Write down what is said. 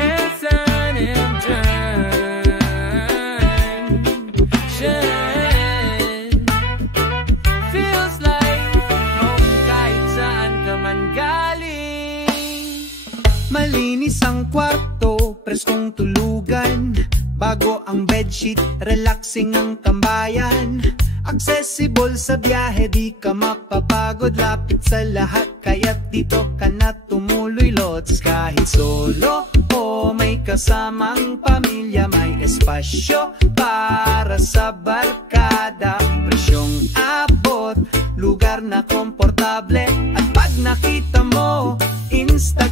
It's an intention. Feels like home kahit saan ka man galing. Malinis ang kwarto, preskong tulugan. Bago ang bedsheet, relaxing ang tambayan. Accessible sa biyahe, di ka mapapagod. Lapit sa lahat, kaya't dito ka na tumuloy lots. Kahit solo o may kasamang pamilya, may espasyo para sa barkada. Presyong abot, lugar na komportable. At pag nakita mo, Instagram